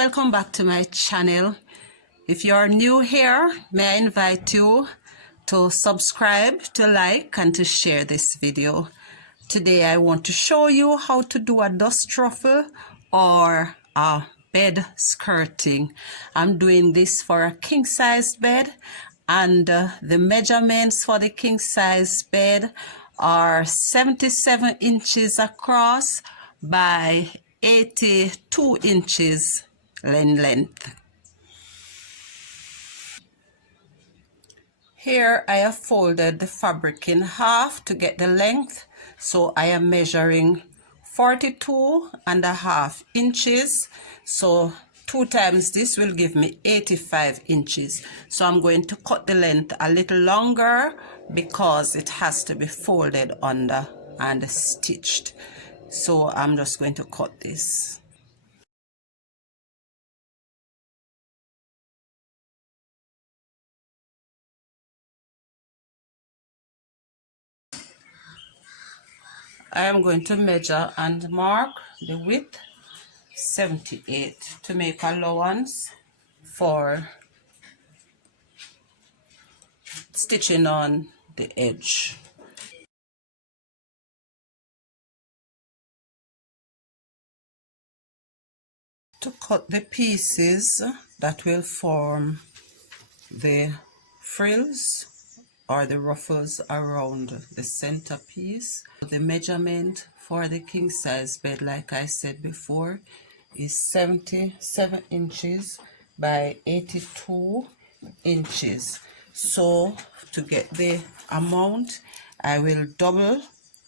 welcome back to my channel. If you are new here, may I invite you to subscribe, to like, and to share this video. Today I want to show you how to do a dust ruffle or a bed skirting. I'm doing this for a king-sized bed, and the measurements for the king-sized bed are 77 inches across by 82 inches in length. Here I have folded the fabric in half to get the length, so I am measuring 42.5 inches. So 2 times this will give me 85 inches. So I'm going to cut the length a little longer because it has to be folded under and stitched. So I'm just going to cut this. I am going to measure and mark the width 78 to make allowance for stitching on the edge. To cut the pieces that will form the frills or the ruffles around the centerpiece. The measurement for the king size bed, like I said before, is 77 inches by 82 inches. So to get the amount, I will double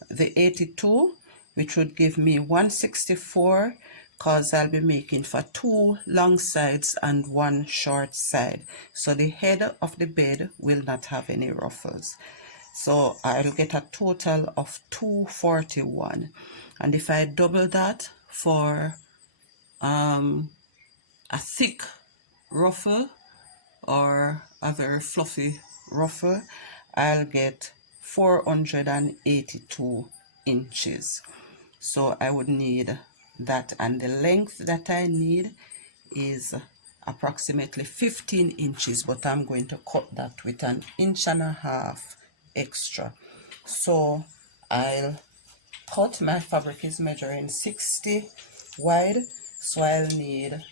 the 82, which would give me 164, because I'll be making for 2 long sides and 1 short side. So the head of the bed will not have any ruffles. So I'll get a total of 241. And if I double that for a thick ruffle or a very fluffy ruffle, I'll get 482 inches. So I would need that, and the length that I need is approximately 15 inches, but I'm going to cut that with 1.5 inches extra. So I'll cut, my fabric is measuring 60 wide, so I'll need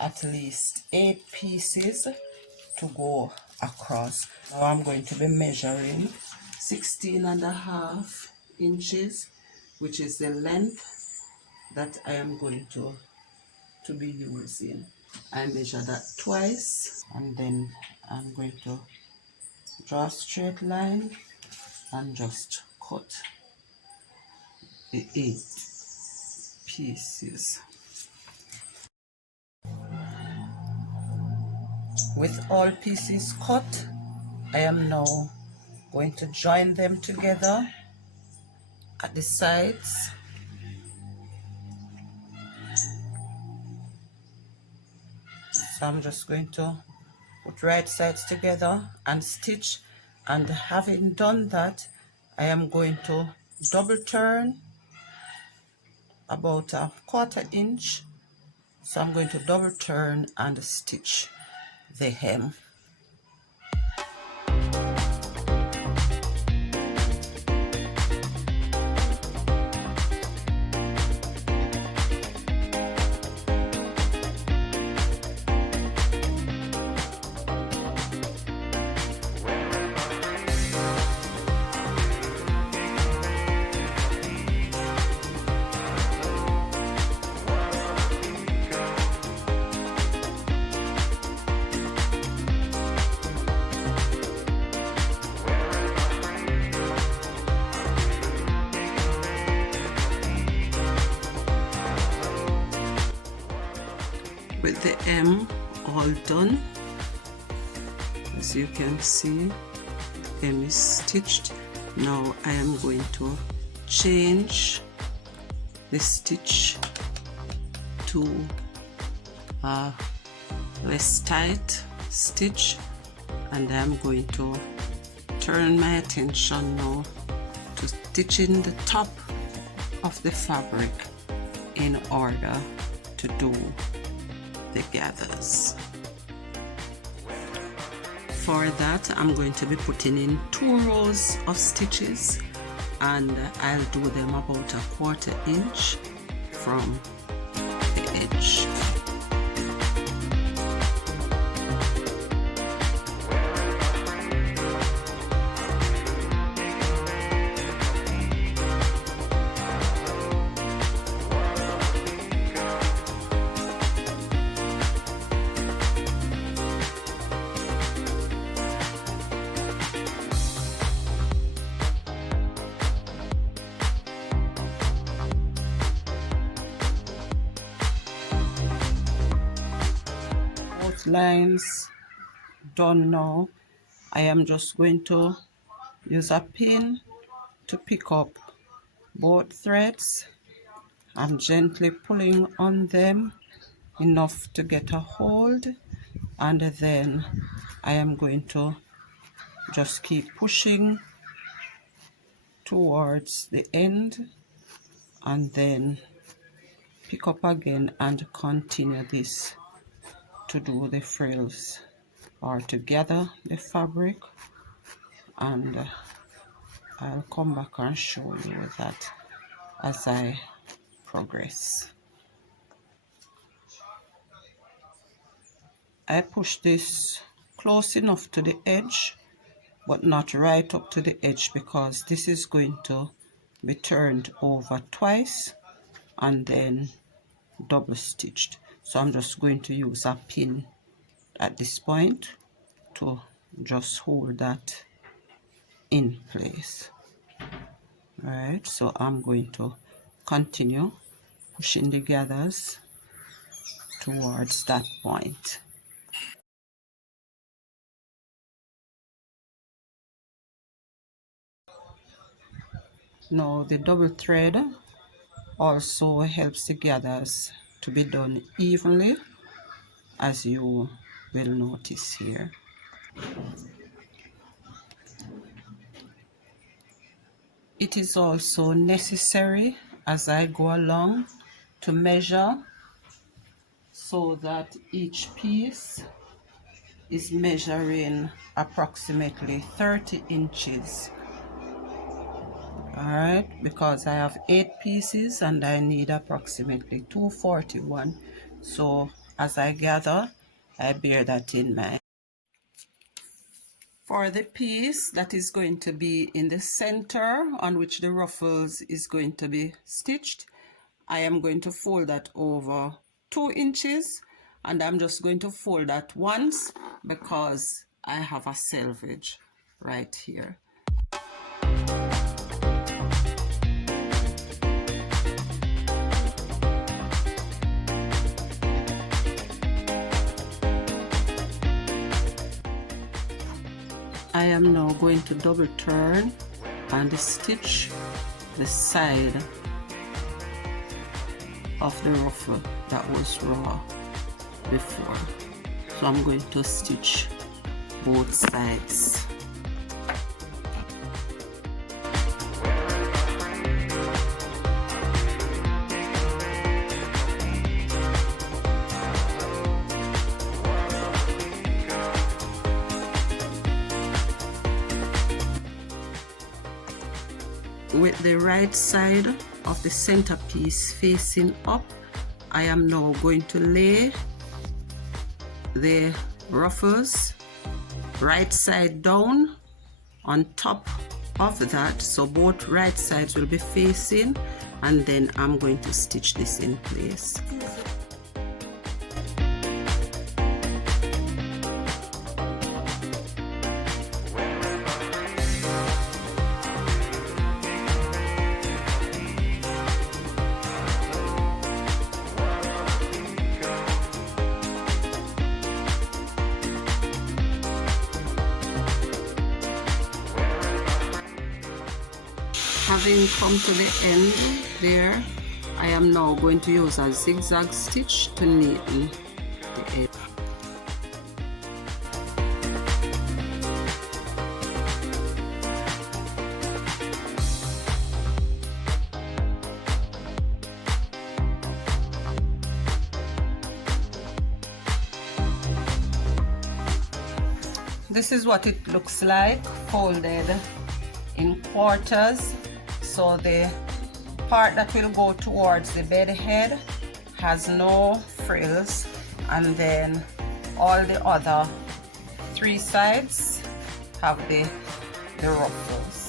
at least 8 pieces to go across. Now I'm going to be measuring 16.5 inches, which is the length that I am going to be using. I measure that twice, and then I'm going to draw a straight line and just cut the 8 pieces. With all pieces cut, I am now going to join them together at the sides. So I'm just going to put right sides together and stitch, and having done that, I am going to double turn about 1/4 inch. So I'm going to double turn and stitch the hem. With the hem all done, as you can see, hem is stitched. Now I am going to change the stitch to a less tight stitch, and I'm going to turn my attention now to stitching the top of the fabric in order to do the gathers. For that, I'm going to be putting in 2 rows of stitches, and I'll do them about a 1/4 inch from the edge. Lines done now. I am just going to use a pin to pick up both threads. I'm gently pulling on them enough to get a hold, and then I am going to just keep pushing towards the end and then pick up again and continue this to do the frills or to gather the fabric, and I'll come back and show you that as I progress. I push this close enough to the edge, but not right up to the edge, because this is going to be turned over twice and then double stitched. So I'm just going to use a pin at this point to just hold that in place. Right, so I'm going to continue pushing the gathers towards that point. Now the double thread also helps the gathers to be done evenly, as you will notice here. It is also necessary as I go along to measure, so that each piece is measuring approximately 30 inches. Alright, because I have 8 pieces and I need approximately 241. So as I gather, I bear that in mind. For the piece that is going to be in the center on which the ruffles is going to be stitched, I am going to fold that over 2 inches, and I'm just going to fold that once because I have a selvage right here. I am now going to double turn and stitch the side of the ruffle that was raw before. So I'm going to stitch both sides. With the right side of the centerpiece facing up, I am now going to lay the ruffles right side down on top of that, so both right sides will be facing, and then I'm going to stitch this in place. Having come to the end there, I am now going to use a zigzag stitch to neaten the edge. this is what it looks like folded in quarters. So the part that will go towards the bed head has no frills, and then all the other three sides have the ruffles.